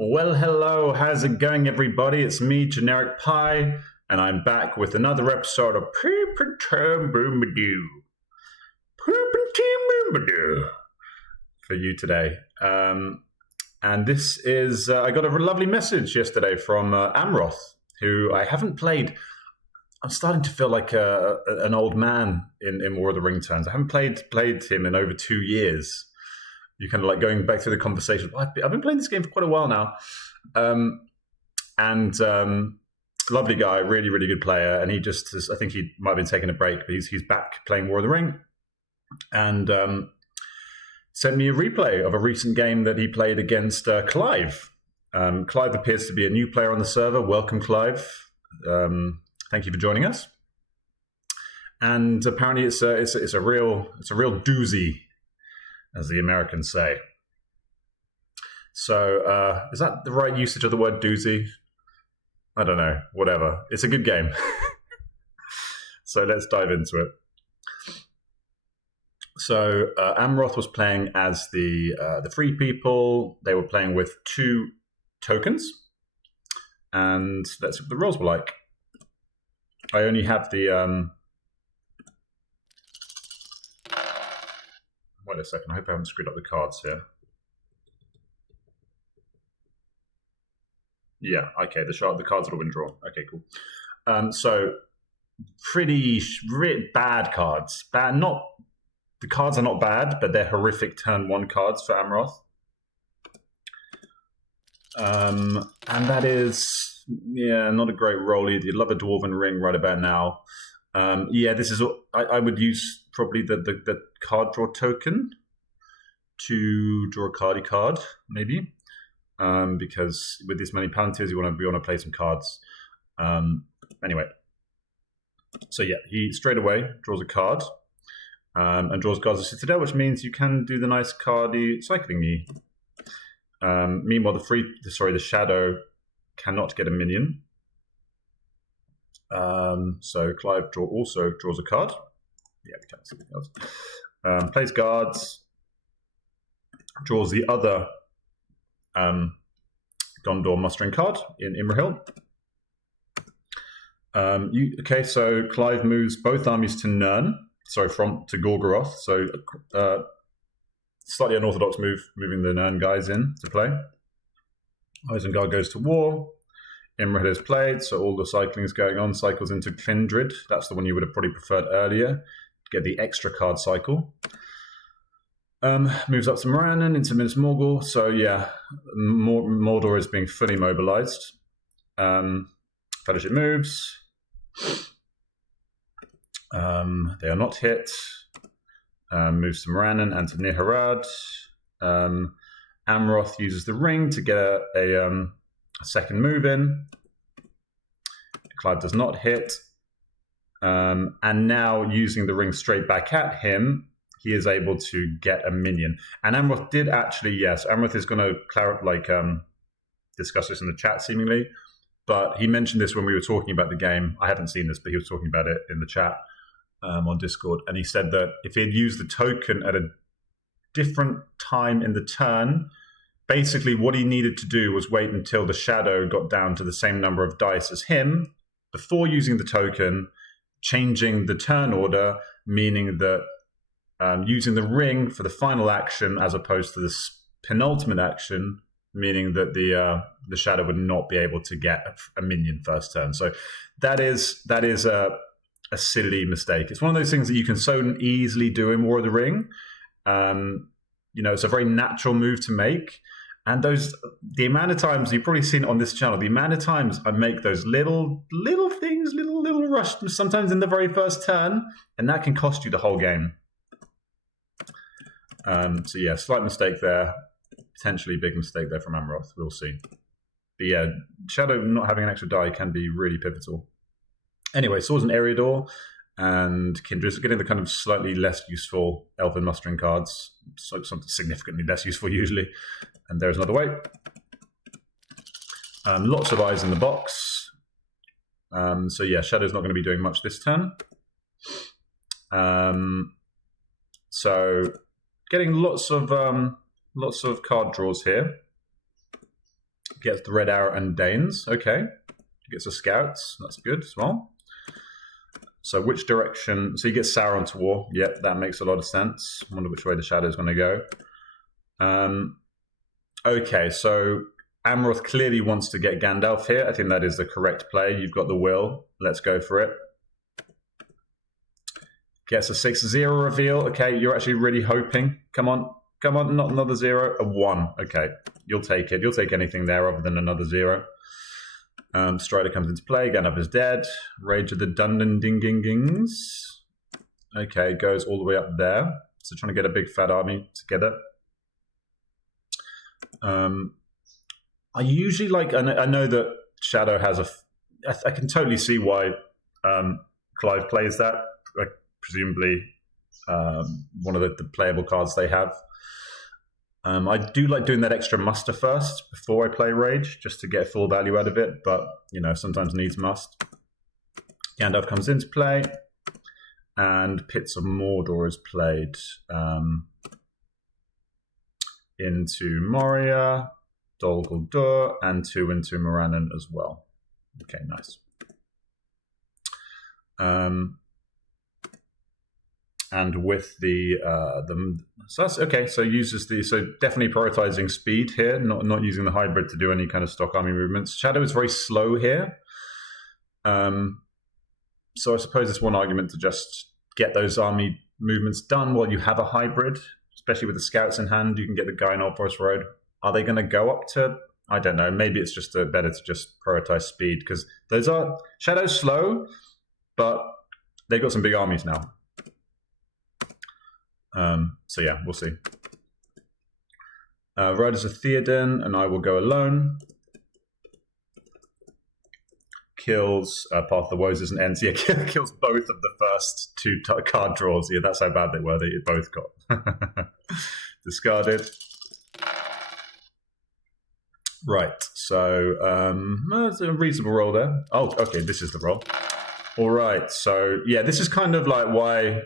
Well, hello, how's it going, everybody? It's me, Generic Pie, and I'm back with another episode of Peepin Bombadil. Bombadil for you today. And this is, I got a lovely message yesterday from Amroth, who I haven't played. I'm starting to feel like an old man in War of the Ring terms. I haven't played him in over 2 years. You're kind of like going back through the conversation. I've been playing this game for quite a while now. Lovely guy, really, really good player. And he just I think he might have been taking a break, but he's back playing War of the Ring. And sent me a replay of a recent game that he played against Clive. Clive appears to be a new player on the server. Welcome, Clive. Thank you for joining us. And apparently it's a real doozy, as the Americans say. So, is that the right usage of the word doozy? I don't know. Whatever. It's a good game. So let's dive into it. So Amroth was playing as the free people. They were playing with 2 tokens, and that's what the rolls were like. I only have the. Wait a second. I hope I haven't screwed up the cards here. Yeah. Okay. The cards have all been drawn. Okay. Cool. So pretty bad cards. Bad. Not. The cards are not bad, but they're horrific turn 1 cards for Amroth. And that is, not a great roll either. You'd love a Dwarven Ring right about now. This is. I would use probably the card draw token to draw a cardy card, maybe, because with this many Palantirs, we want to play some cards. Anyway, so he straight away draws a card. And draws cards of Citadel, which means you can do the nice cardy cycling me. Meanwhile, the Shadow cannot get a minion. So Clive also draws a card. Yeah, we can't see the cards. Plays guards. Draws the other Gondor mustering card in Imrahil. So Clive moves both armies to Nirn. To Gorgoroth. So slightly unorthodox move, moving the Nirn guys in to play. Isengard goes to war. Imrahil is played, so all the cycling is going on. Cycles into Kindred. That's the one you would have probably preferred earlier to get the extra card cycle. Moves up to Morannon into Minas Morgul. So Mordor is being fully mobilized. Fellowship moves. They are not hit. Moves to Morannon and to Niharad. Amroth uses the ring to get a second move in. Clive does not hit. And now using the ring straight back at him, he is able to get a minion. And Amroth did actually, yes. Amroth is going to discuss this in the chat seemingly. But he mentioned this when we were talking about the game. I haven't seen this, but he was talking about it in the chat. On Discord, and he said that if he had used the token at a different time in the turn, basically what he needed to do was wait until the Shadow got down to the same number of dice as him before using the token, changing the turn order, meaning that using the ring for the final action as opposed to the penultimate action, meaning that the Shadow would not be able to get a minion first turn. So that is a silly mistake. It's one of those things that you can so easily do in War of the Ring. It's a very natural move to make. And the amount of times, you've probably seen it on this channel, the amount of times I make those little things, little rush, sometimes in the very first turn, and that can cost you the whole game. Slight mistake there. Potentially big mistake there from Amroth. We'll see. But Shadow not having an extra die can be really pivotal. Anyway, Swords and Eriador and Kindred are getting the kind of slightly less useful Elven mustering cards. So something significantly less useful usually. And there's another way. Lots of eyes in the box. Shadow's not going to be doing much this turn. So getting lots of card draws here. Gets the red arrow and Danes. Okay. Gets the scouts. That's good as well. So which direction? So you get Sauron to war. Yep, that makes a lot of sense. I wonder which way the shadow is going to go. Okay, so Amroth clearly wants to get Gandalf here. I think that is the correct play. You've got the will. Let's go for it. Gets a 6-0 reveal. Okay, you're actually really hoping. Come on, not another 0. A 1. Okay, you'll take it. You'll take anything there other than another 0. Strider comes into play. Gandalf is dead. Rage of the Dundendingings. Okay, goes all the way up there. So trying to get a big fat army together. I usually like. I know that Shadow has a. I can totally see why Clive plays that. Like, presumably, one of the playable cards they have. I do like doing that extra muster first before I play Rage, just to get full value out of it, but, sometimes needs must. Gandalf comes into play, and Pits of Mordor is played into Moria, Dol Guldur, and 2 into Morannon as well. Okay, nice. And with so that's okay. So uses definitely prioritizing speed here, not using the hybrid to do any kind of stock army movements. Shadow is very slow here, so I suppose it's one argument to just get those army movements done while you have a hybrid, especially with the scouts in hand. You can get the guy in Old Forest Road. Are they going to go up to? I don't know. Maybe it's just better to just prioritize speed, because those are Shadow's slow, but they've got some big armies now. So yeah, we'll see. Riders of Theoden, and I will go alone. Kills Path of the Woes and ends. Yeah, kills both of the first 2 card draws. Yeah, that's how bad they were. They both got discarded. Right, so it's a reasonable roll there. Oh, okay, this is the roll. All right, so yeah, this is kind of like why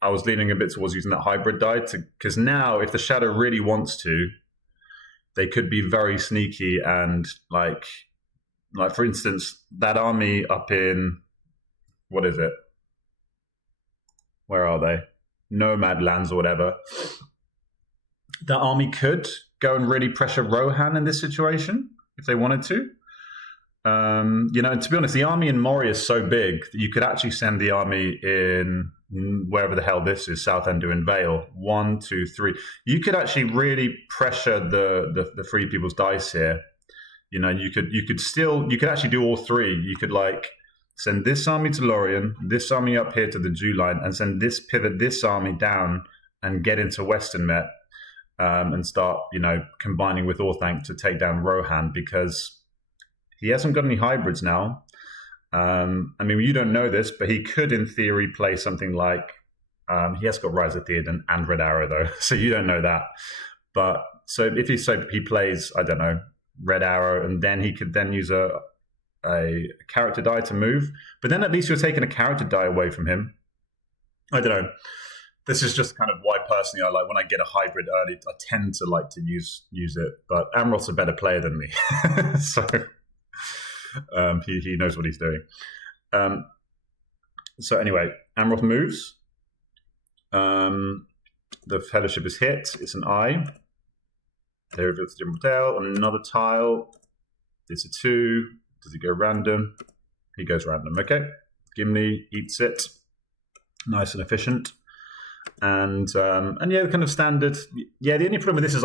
I was leaning a bit towards using that hybrid die, because now if the Shadow really wants to, they could be very sneaky and like for instance, that army up in, what is it? Where are they? Nomad Lands or whatever. That army could go and really pressure Rohan in this situation if they wanted to. And to be honest, the army in Moria is so big that you could actually send the army in wherever the hell this is, South Anduin Vale. 1, 2, 3. You could actually really pressure the Free People's Dice here. You could actually do all 3. You could send this army to Lorien, this army up here to the Jew line, and send this army down and get into Western Met and start, combining with Orthanc to take down Rohan, because he hasn't got any hybrids now. You don't know this, but he could, in theory, play something like... he has got Rise of Theoden and Red Arrow, though, so you don't know that. But so if he plays, I don't know, Red Arrow, and then he could then use a character die to move. But then at least you're taking a character die away from him. I don't know. This is just kind of why, personally, I like when I get a hybrid early, I tend to like to use it. But Amroth's a better player than me. So... he knows what he's doing. So anyway, Amroth moves. The Fellowship is hit. It's an eye. They reveal the General Tale. Another tile. It's a 2. Does he go random? He goes random. Okay. Gimli eats it. Nice and efficient. And yeah, kind of standard. Yeah, the only problem with this is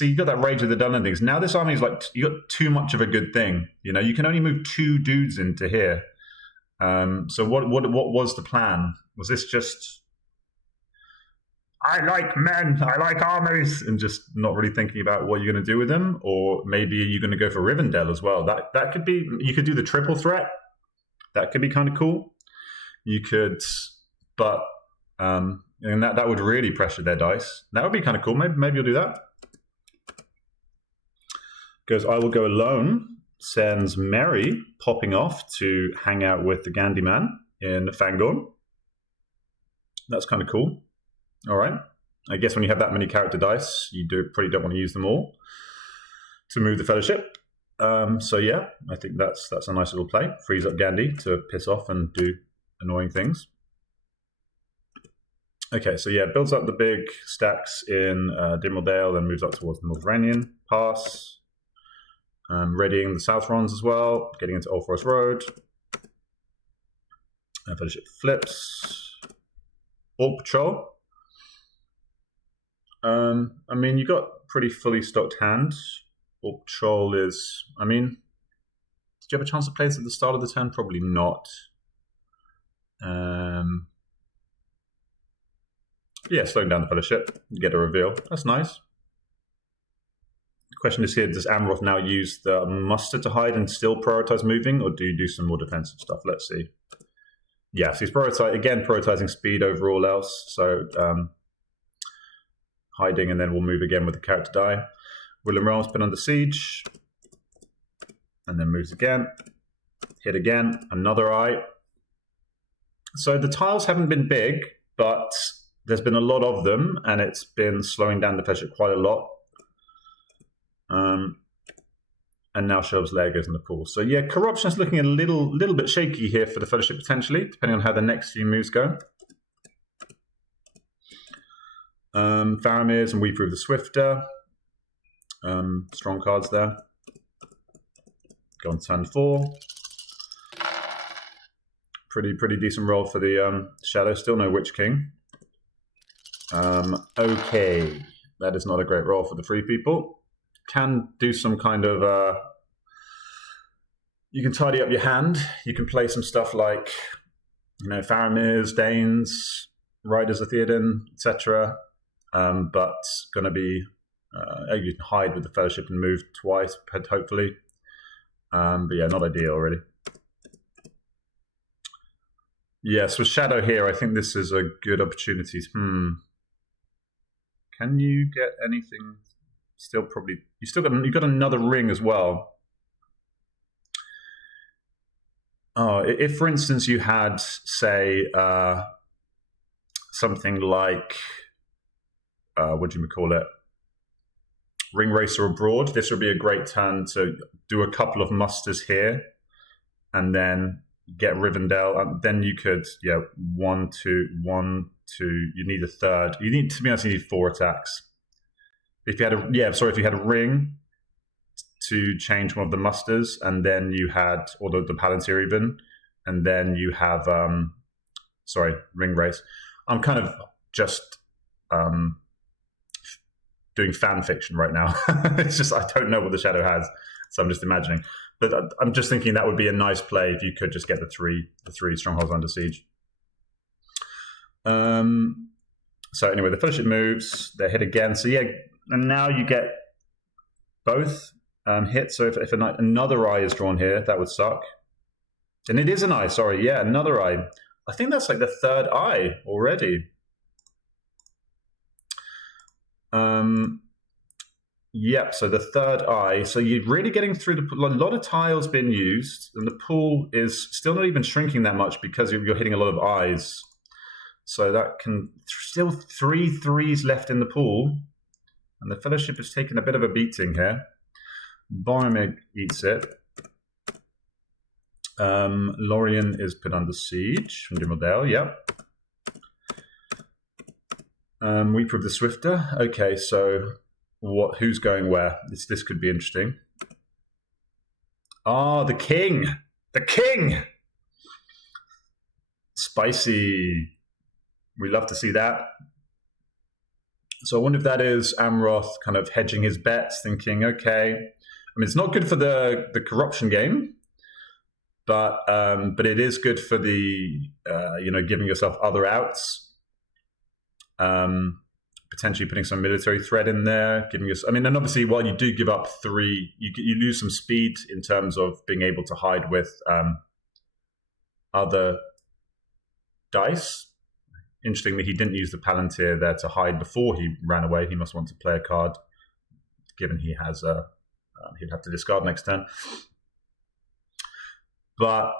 you got that Rage of the Dungeon things. Now this army is you got too much of a good thing. You can only move 2 dudes into here. So what was the plan? Was this just I like men, I like armies, and just not really thinking about what you're going to do with them? Or maybe you're going to go for Rivendell as well. That could be. You could do the triple threat. That could be kind of cool. You could, but. And that would really pressure their dice. That would be kind of cool. Maybe you'll do that. Goes, I will go alone. Sends Merry popping off to hang out with the Gandhi Man in Fangorn. That's kind of cool. All right. I guess when you have that many character dice, you probably don't want to use them all. to move the Fellowship. So yeah, I think that's a nice little play. Frees up Gandhi to piss off and do annoying things. Okay, so yeah, builds up the big stacks in Dimmeldale, then moves up towards the Northranian Pass. Readying the South Rons as well, getting into Old Forest Road. Fellowship flips. Orc Patrol. I mean, you got pretty fully stocked hand. Orc Patrol is, I mean, did you have a chance to play this at the start of the turn? Probably not. Yeah, slowing down the Fellowship. You get a reveal. That's nice. The question is here, does Amroth now use the muster to hide and still prioritize moving, or do you do some more defensive stuff? Let's see. Yeah, so he's prioritizing speed over all else. So hiding, and then we'll move again with the character die. William Realm's been under siege. And then moves again. Hit again. Another eye. So the tiles haven't been big, but there's been a lot of them, and it's been slowing down the Fellowship quite a lot. And now Shelv's Lair goes in the pool. So yeah, Corruption's looking a little bit shaky here for the Fellowship potentially, depending on how the next few moves go. Faramir's and We Prove the Swifter. Strong cards there. Go on turn 4. Pretty decent roll for the Shadow. Still no Witch King. Okay, that is not a great roll for the free people. Can do some kind of you can tidy up your hand. You can play some stuff like, you know, Faramir's, Danes, Riders of Theoden, etc. But going to be you can hide with the Fellowship and move twice, hopefully. But yeah, not ideal really. Yes, with Shadow here, I think this is a good opportunity. Can you get anything? Still probably you've got another ring as well. Oh, if for instance you had, say, something like what do you call it? Ring Racer Abroad. This would be a great turn to do a couple of musters here, and then get Rivendell. Then you could, 1, 2, 1, 2. You need a third. You need, to be honest, you need 4 attacks. If you had if you had a ring to change one of the musters, and then you had, or the Palantir even, and then you have, Ring Race. I'm kind of just doing fan fiction right now. It's just, I don't know what the Shadow has, so I'm just imagining. But I'm just thinking that would be a nice play if you could just get the three strongholds under siege. So anyway, the Fellowship moves. They hit again. So yeah, and now you get both hits. So if another eye is drawn here, that would suck. And it is an eye. Sorry, yeah, another eye. I think that's like the 3rd eye already. Yep, so the 3rd eye. So you're really getting through a lot of tiles being used, and the pool is still not even shrinking that much because you're hitting a lot of eyes. So that can still 3 3s left in the pool, and the Fellowship is taking a bit of a beating here. Boromir eats it. Lorien is put under siege from Dimmeldale. Yep. We Prove the Swifter. Okay, so who's going where? This could be interesting. The King! The King! Spicy. We love to see that. So I wonder if that is Amroth kind of hedging his bets, thinking, okay, I mean, it's not good for the corruption game, but it is good for the giving yourself other outs. Potentially putting some military threat in there, giving us. I mean, and obviously, while you do give up 3, you lose some speed in terms of being able to hide with other dice. Interestingly, he didn't use the Palantir there to hide before he ran away. He must want to play a card, given he has he'd have to discard next turn. But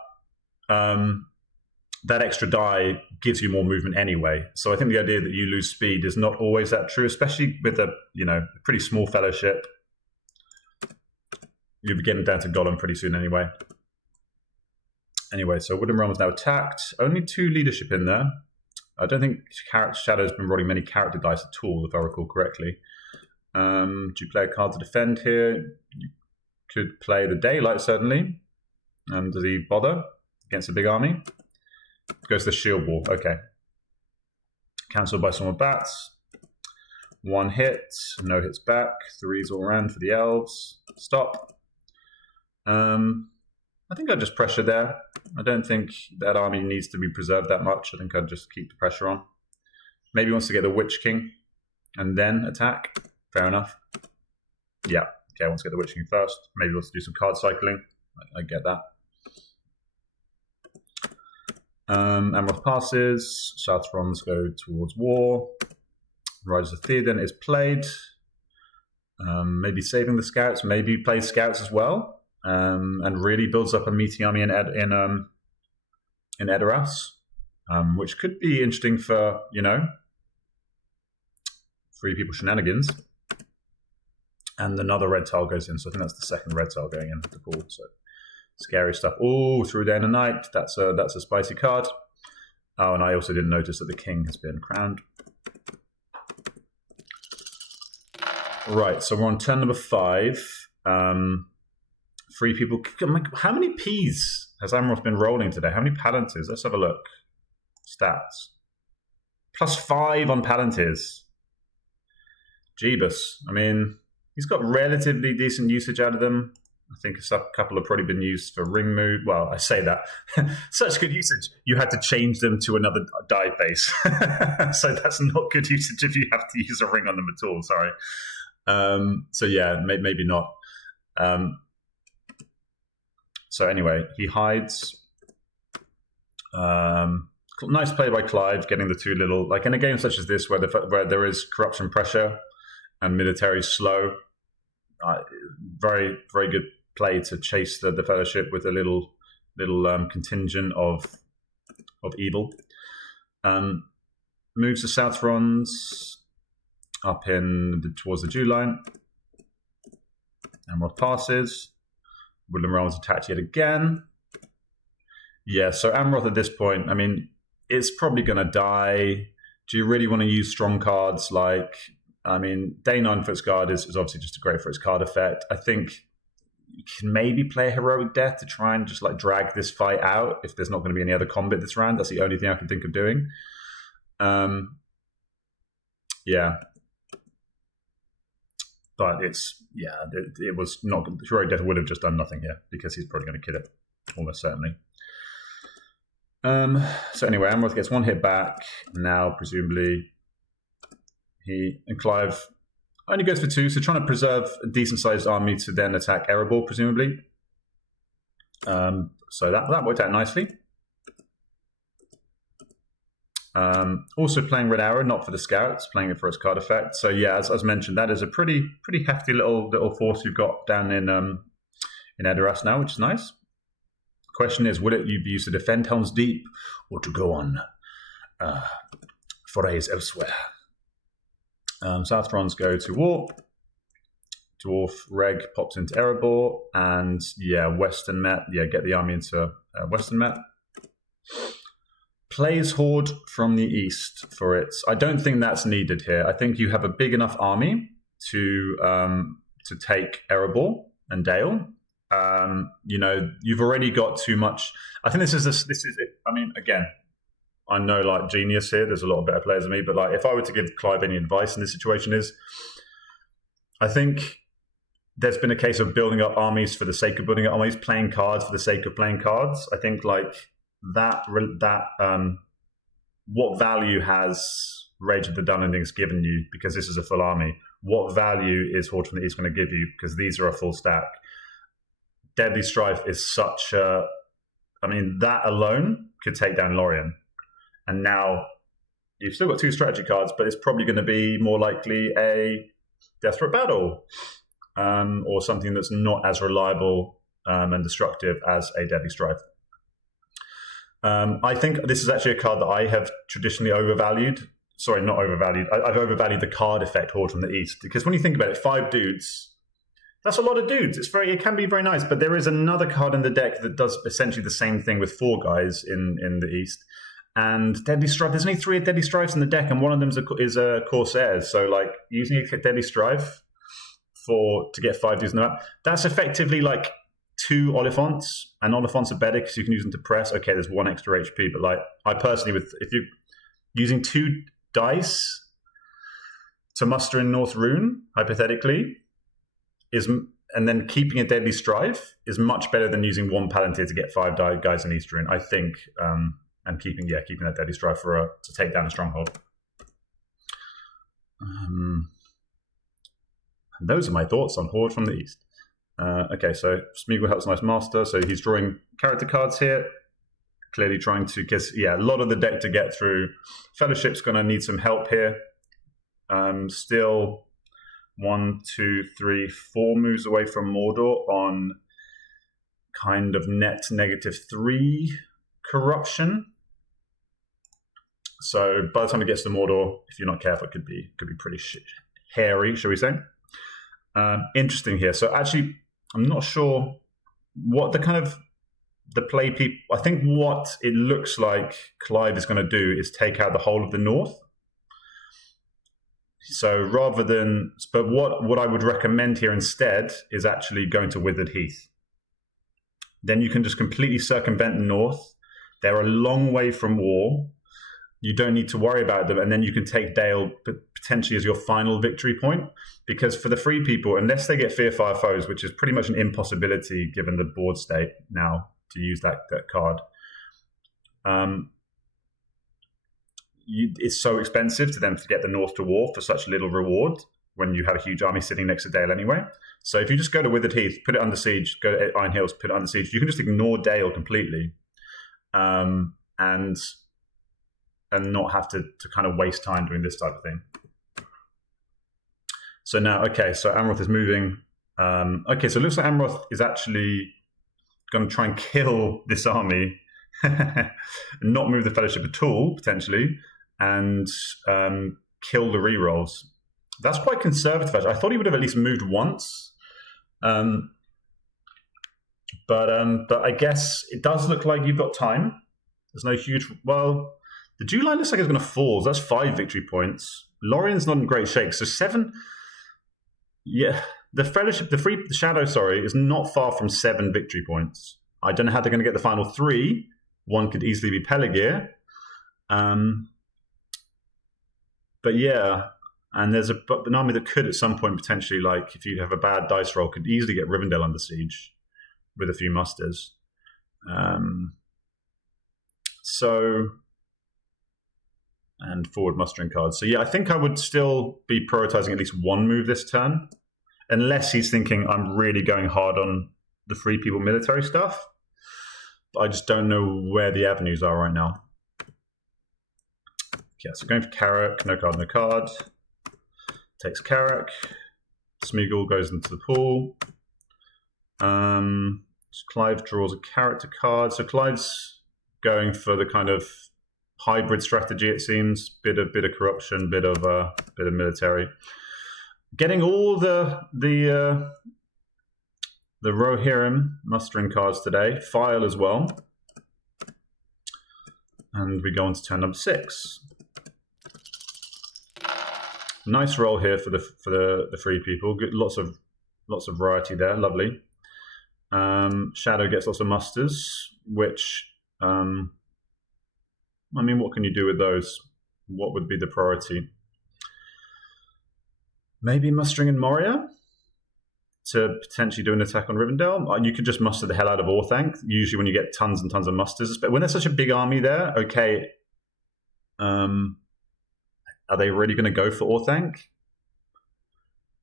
that extra die gives you more movement anyway. So I think the idea that you lose speed is not always that true, especially with a pretty small Fellowship. You'll be getting down to Gollum pretty soon anyway. Anyway, so Wooden Realm is now attacked. Only 2 leadership in there. I don't think Shadow's been rolling many character dice at all, if I recall correctly. Do you play a card to defend here? You could play the Daylight, certainly. Does he bother against a big army? Goes the Shield Wall. Okay. Cancelled by Storm of Bats. 1 hit. No hits back. 3s all around for the Elves. Stop. I think I'd just pressure there. I don't think that army needs to be preserved that much. I think I'd just keep the pressure on. Maybe he wants to get the Witch King and then attack. Fair enough. Yeah. Okay, I want to get the Witch King first. Maybe he wants to do some card cycling. I get that. Amroth passes. Southrons go towards war. Rise of Theoden is played. Maybe saving the scouts. Maybe plays scouts as well. And really builds up a meaty army in Edoras, which could be interesting for, 3 people shenanigans. And another red tile goes in, so I think that's the second red tile going into the pool. So scary stuff. Oh, through Day and a Night. That's a spicy card. Oh, and I also didn't notice that the king has been crowned. Right, so we're on turn number 5. 3 people. How many P's has Amroth been rolling today? How many Palantirs? Let's have a look. Stats. +5 on Palantirs. Jeebus. I mean, he's got relatively decent usage out of them. I think a couple have probably been used for ring move. Well, I say that. Such good usage. You had to change them to another die base. So that's not good usage if you have to use a ring on them at all. Sorry. So yeah, maybe not. So anyway, he hides. Nice play by Clive, getting the 2 little, like in a game such as this where there is corruption pressure and military slow. Very, very good play to chase the Fellowship with a little contingent of evil. Moves the Southrons up towards the Dew line. Amroth passes. Woodland Realms attacked yet again. Yeah, so Amroth at this point, I mean, it's probably going to die. Do you really want to use strong cards like, I mean, Day 9 for its guard is obviously just great for its card effect. I think you can maybe play Heroic Death to try and just like drag this fight out if there's not going to be any other combat this round. That's the only thing I can think of doing. Yeah. But it was not. Heroic Death would have just done nothing here because he's probably going to kill it, almost certainly. So anyway, Amroth gets 1 hit back. Now, presumably, Clive only goes for 2, so trying to preserve a decent-sized army to then attack Erebor, presumably. So that worked out nicely. Also playing Red Arrow, not for the scouts, playing it for its card effect. So yeah, as mentioned, that is a pretty hefty little force you've got down in Edoras now, which is nice. Question is, will it be used to defend Helm's Deep or to go on forays elsewhere? Southrons go to war. Dwarf Reg pops into Erebor, and yeah, Western Met. Yeah, get the army into Western Met. Plays Horde from the east for its. I don't think that's needed here. I think you have a big enough army to take Erebor and Dale. You've already got too much. I think this is. I mean, again, I know like genius here. There's a lot of better players than me, but like if I were to give Clive any advice in this situation, I think there's been a case of building up armies for the sake of building up armies, playing cards for the sake of playing cards. I think like that what value has Rage of the Dunlendings given you, because this is a full army? What value is Horde from the East going to give you, because these are a full stack? Deadly Strife is such a... I mean, that alone could take down Lorien. And now you've still got 2 strategy cards, but it's probably going to be more likely a Desperate Battle or something that's not as reliable and destructive as a Deadly Strife. I think this is actually a card that I have traditionally overvalued. Sorry, not overvalued. I've overvalued the card effect Horde from the East, because when you think about it, 5 dudes, That's a lot of dudes. It can be very nice, but there is another card in the deck that does essentially the same thing with 4 guys in the East. And Deadly Strife, there's only 3 Deadly Strifes in the deck, and one of them is a Corsairs. So, like, using a Deadly Strife to get 5 dudes in the map, that's effectively like 2 Oliphants, and Oliphants are better because you can use them to press. Okay, there's 1 extra HP, but like, I personally, if you're using 2 dice to muster in North Rune, hypothetically, and then keeping a Deadly Strife is much better than using 1 Palantir to get 5 guys in East Rune, I think. And keeping that Deadly Strife to take down a stronghold. And those are my thoughts on Horde from the East. Okay, so Smeagol helps Nice Master, so he's drawing character cards here. Clearly trying to, because a lot of the deck to get through. Fellowship's going to need some help here. Still 1, 2, 3, 4 moves away from Mordor on kind of net -3 corruption. So by the time it gets to Mordor, if you're not careful, it could be pretty hairy, shall we say? Interesting here. So actually, I'm not sure what the play people. I think what it looks like Clive is going to do is take out the whole of the North. So but what I would recommend here instead is actually going to Withered Heath. Then you can just completely circumvent the North. They're a long way from war. You don't need to worry about them, and then you can take Dale potentially as your final victory point. Because for the free people, unless they get Fearfire Foes, which is pretty much an impossibility given the board state now to use that card, it's so expensive to them to get the North to war for such little reward when you have a huge army sitting next to Dale anyway. So if you just go to Withered Heath, put it under siege, go to Iron Hills, put it under siege, you can just ignore Dale completely, and not have to kind of waste time doing this type of thing. So now, okay, so Amroth is moving. Okay, so it looks like Amroth is actually going to try and kill this army, not move the Fellowship at all, potentially, and kill the rerolls. That's quite conservative, actually. I thought he would have at least moved once. But I guess it does look like you've got time. There's no huge... Well, the July looks like it's going to fall. So that's 5 victory points. Lorien's not in great shape. So 7... Yeah, the Fellowship, the Shadow, is not far from 7 victory points. I don't know how they're going to get the final 3. One could easily be Peligir. But yeah, and there's an army that could at some point potentially, like, if you have a bad dice roll, could easily get Rivendell under siege with a few musters. And forward mustering cards. So yeah, I think I would still be prioritizing at least 1 move this turn, unless he's thinking I'm really going hard on the free people military stuff. But I just don't know where the avenues are right now. Yeah, so going for Carrack, no card. Takes Carrack. Smeagol goes into the pool. So Clive draws a character card. So Clive's going for the kind of hybrid strategy, it seems. Bit of corruption, bit of military. Getting all the Rohirrim mustering cards today. File as well. And we go on to turn number 6. Nice roll here for the free people. Good, lots of variety there. Lovely. Shadow gets lots of musters, which I mean, what can you do with those? What would be the priority? Maybe mustering in Moria to potentially do an attack on Rivendell. You could just muster the hell out of Orthanc. Usually when you get tons and tons of musters. But when there's such a big army there, okay, are they really going to go for Orthanc?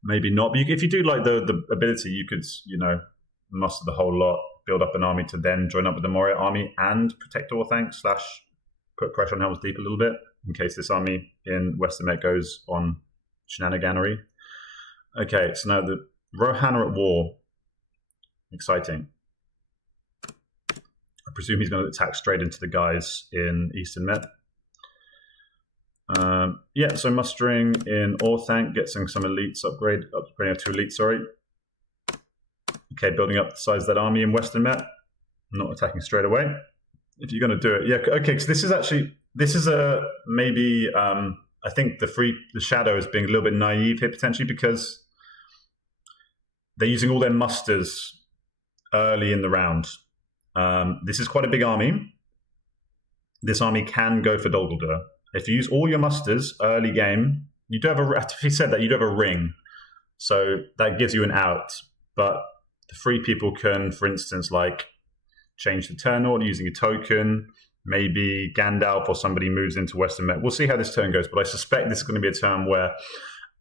Maybe not. But if you do like the ability, you could, muster the whole lot, build up an army to then join up with the Moria army and protect Orthanc / put pressure on Helm's Deep a little bit in case this army in Westermet goes on shenaniganery. Okay, so now the Rohan are at war. Exciting. I presume he's going to attack straight into the guys in Eastern Met. Yeah, so mustering in Orthanc, getting some elites upgrading to elite, sorry. Okay, building up the size of that army in Western Met. Not attacking straight away. If you're going to do it, yeah. Okay, because this is a maybe. I think the Shadow is being a little bit naive here potentially because they're using all their musters early in the round. This is quite a big army. This army can go for Dol Guldur. If you use all your musters early game, you do have if you said that, you do have a ring. So that gives you an out. But the free people can, for instance, like change the turn order using a token. Maybe Gandalf or somebody moves into Western Met. We'll see how this turn goes, but I suspect this is going to be a turn where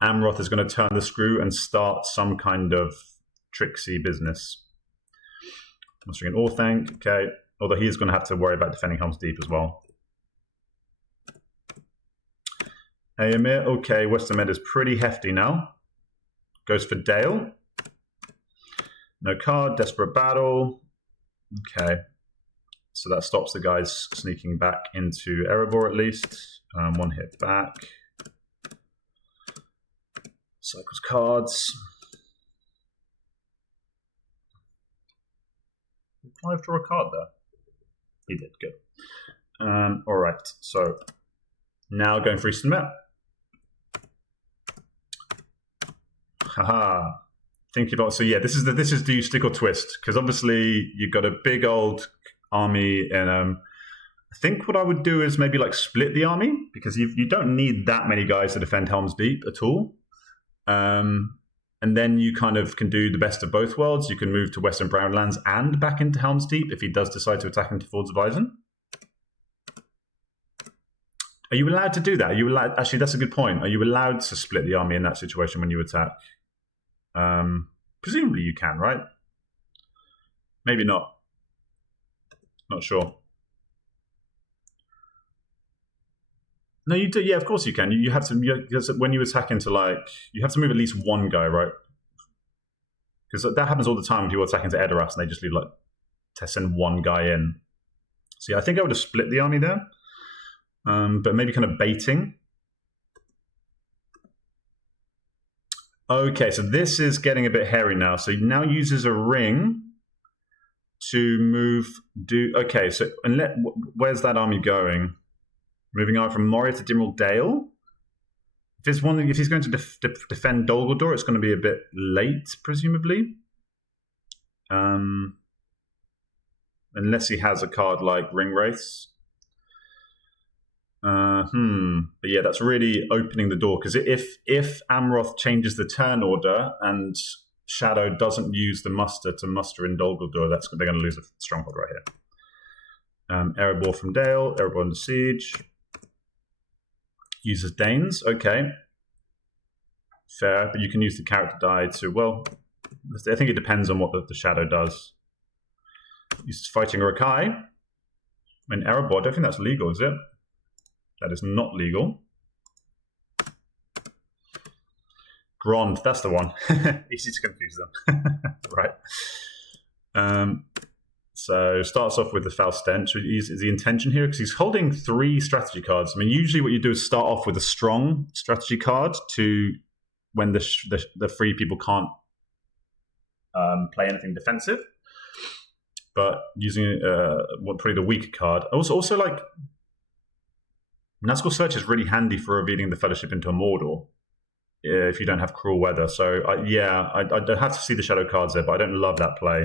Amroth is going to turn the screw and start some kind of tricksy business. Mustering an Orthanc, okay. Although he's going to have to worry about defending Helm's Deep as well. Aemir, okay, Western Med is pretty hefty now. Goes for Dale. No card, Desperate Battle. Okay. So that stops the guys sneaking back into Erebor at least. One hit back. Cycles cards. Did Clive draw a card there? He did, good. All right, so now going for Eastern Met. Haha. Think about, so yeah, this is do you stick or twist? Because obviously you've got a big old army, and I think what I would do is maybe like split the army because you don't need that many guys to defend Helm's Deep at all. And then you kind of can do the best of both worlds. You can move to Western Brownlands and back into Helm's Deep if he does decide to attack into Fords of Isen. Are you allowed to do that? Are you allowed? Actually, that's a good point. Are you allowed to split the army in that situation when you attack? Presumably you can, right? Maybe not. Not sure. No, you do. Yeah, of course you can. You have to, when you attack into you have to move at least one guy, right? Because that happens all the time when people attack into Edoras and they just leave to send one guy in. So yeah, I think I would have split the army there. But maybe kind of baiting. Okay, so this is getting a bit hairy now. So he now uses a ring to move. Okay, so where's that army going? Moving on from Moria to Dimral Dale. If he's going to defend Dol Guldur, it's going to be a bit late, presumably. Unless he has a card like Ring Wraiths. But yeah, that's really opening the door, because if Amroth changes the turn order and Shadow doesn't use the muster to muster in Dol Guldur, they're going to lose a stronghold right here. Erebor from Dale, Erebor under siege. Uses Danes, okay. Fair, but you can use the character die to, well, I think it depends on what the Shadow does. He's fighting Rakai. And Erebor, I don't think that's legal, is it? That is not legal. Grond, that's the one. Easy to confuse them. Right. So starts off with the Foul Stench. Is the intention here? Because he's holding 3 strategy cards. I mean, usually what you do is start off with a strong strategy card to when the free people can't play anything defensive. But using probably the weaker card. Also like Nazgul Search is really handy for revealing the Fellowship into a Mordor if you don't have Cruel Weather. So I'd have to see the shadow cards there, but I don't love that play.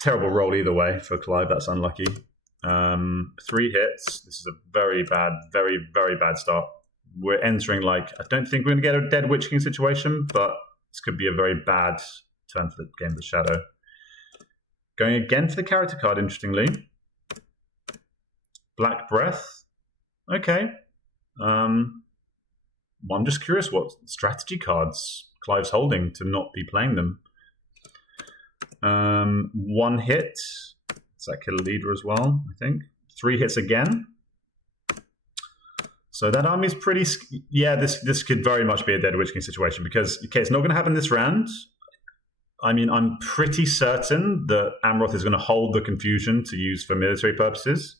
Terrible roll either way for Clive. That's unlucky. 3 hits. This is a very bad, very, very bad start. We're entering I don't think we're going to get a Dead Witch King situation, but this could be a very bad turn for the game of the Shadow. Going again for the character card, interestingly. Black Breath. Okay. I'm just curious what strategy cards Clive's holding to not be playing them. 1 hit. Does that kill a leader as well, I think? 3 hits again. So that army's pretty... Yeah, this could very much be a Dead Witch King situation because, okay, it's not going to happen this round. I mean, I'm pretty certain that Amroth is going to hold the Confusion to use for military purposes.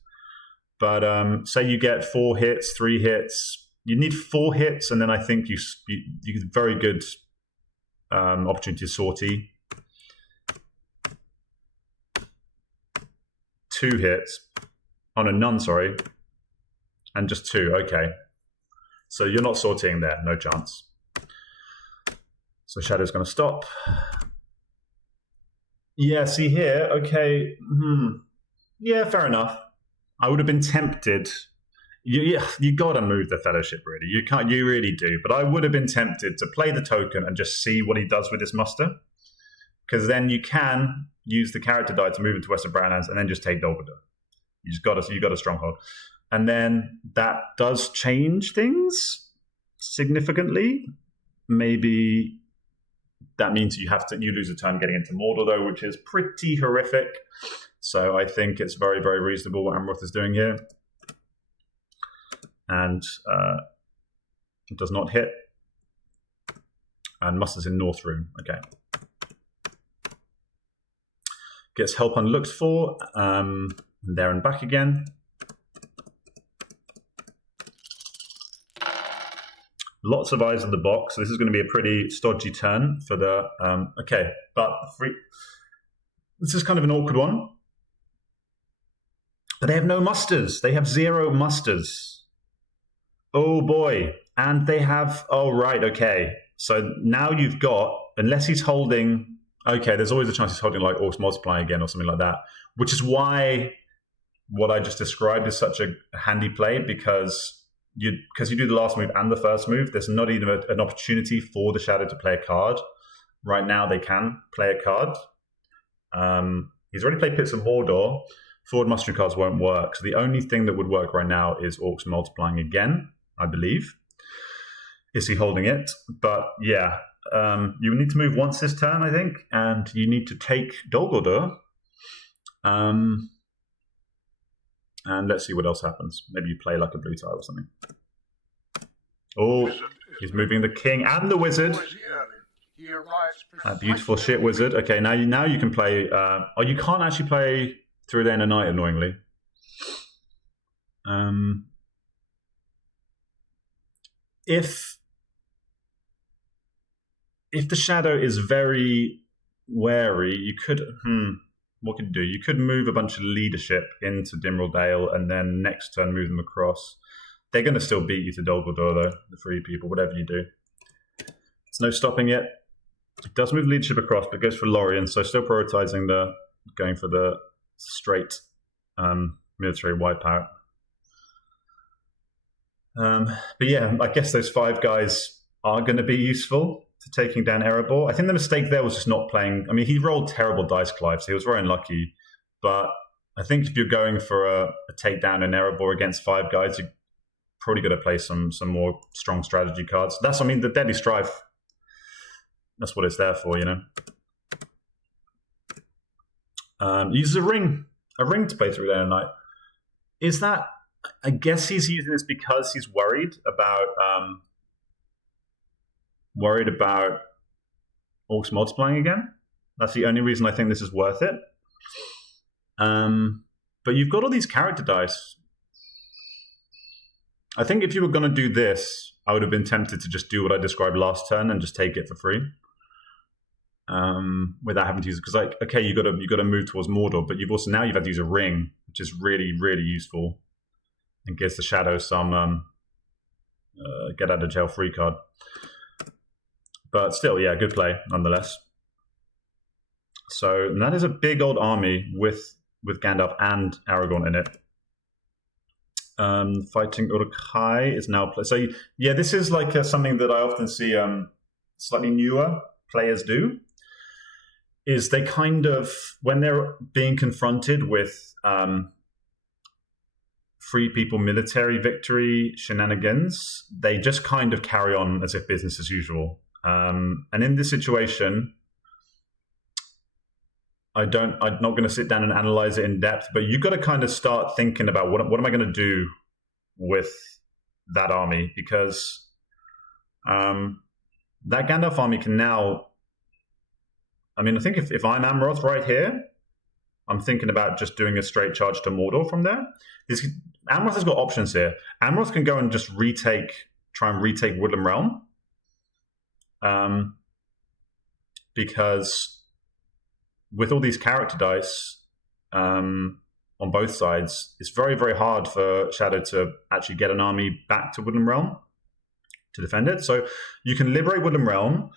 But say you get 4 hits, 3 hits. You need 4 hits, and then I think you get very good opportunity sortie. 2 hits. Oh no, none, sorry. And just 2, okay. So you're not sorting there, no chance. So Shadow's going to stop. Yeah, see here, okay. Yeah, fair enough. I would have been tempted. You got to move the Fellowship, really. You really do. But I would have been tempted to play the token and just see what he does with this muster. Because then you can use the character die to move into Western Brownlands and then just take Dol Guldur. You got a stronghold. And then that does change things significantly. Maybe that means you lose a turn getting into Mordor, though, which is pretty horrific. So I think it's very, very reasonable what Amroth is doing here. And it does not hit. And musters in North Room. Okay. Gets help unlooked for. There and back again. Lots of eyes on the box. So this is going to be a pretty stodgy turn for the... okay, but this is kind of an awkward one. But they have no musters. They have 0 musters. Oh, boy. And they have... Oh, right, okay. So now you've got... Unless he's holding... Okay, there's always a chance he's holding like Orcs Multiply again or something like that. Which is why what I just described is such a handy play, because you do the last move and the first move, there's not even an opportunity for the Shadow to play a card. Right now they can play a card. He's already played Pits of Mordor. Forward mustering cards won't work. So the only thing that would work right now is Orcs Multiplying again, I believe. Is he holding it? But yeah, you need to move once this turn, I think, and you need to take Dol Guldur. And let's see what else happens. Maybe you play like a blue tile or something. Oh, he's moving the king and the wizard. That beautiful shit wizard. Okay, now you can play... oh, you can't actually play Through a Day and a Night, annoyingly. If the Shadow is very wary, you could... what could you do? You could move a bunch of leadership into Dimral Dale and then next turn move them across. They're going to still beat you to Dol Guldur, though, the 3 people, whatever you do. There's no stopping it. It does move leadership across, but goes for Lorien, so still prioritizing going for the straight military wipeout. But yeah, I guess those 5 guys are going to be useful to taking down Erebor. I think the mistake there was just not playing... I mean, he rolled terrible dice, Clive, so he was very unlucky. But I think if you're going for a takedown in Erebor against 5 guys, you're probably going to play some more strong strategy cards. The Deadly Strife, that's what it's there for, you know. Uses a ring to play Through Day and Night. Is that... I guess he's using this because he's worried about Orcs Multiplying again. That's the only reason I think this is worth it. But you've got all these character dice. I think if you were going to do this, I would have been tempted to just do what I described last turn and just take it for free, without having to use it. Because, like, okay, you got to move towards Mordor, but you've had to use a ring, which is really, really useful and gives the Shadow some get out of jail free card. But still, yeah, good play nonetheless. So that is a big old army with Gandalf and Aragorn in it. Fighting Uruk-hai is now played. So yeah, this is like something that I often see slightly newer players do. Is they kind of, when they're being confronted with free people military victory shenanigans, they just kind of carry on as if business as usual. And in this situation, I'm not going to sit down and analyze it in depth, but you've got to kind of start thinking about what am I going to do with that army, because that Gandalf army can now... I mean, I think if I'm Amroth right here, I'm thinking about just doing a straight charge to Mordor from there. Amroth has got options here. Amroth can go and just try and retake Woodland Realm. because with all these character dice on both sides, it's very, very hard for Shadow to actually get an army back to Woodland Realm to defend it. So you can liberate Woodland Realm,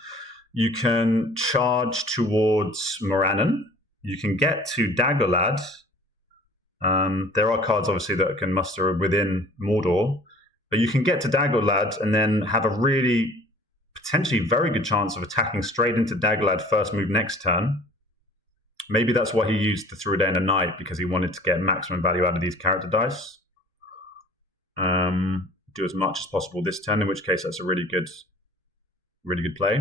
you can charge towards Morannon, you can get to Daggerlad. There are cards, obviously, that can muster within Mordor, but you can get to Daggerlad and then have a really potentially very good chance of attacking straight into Daggerlad first move next turn. Maybe that's why he used the Through a Day and a Night, because he wanted to get maximum value out of these character dice. Do as much as possible this turn, in which case that's a really good play.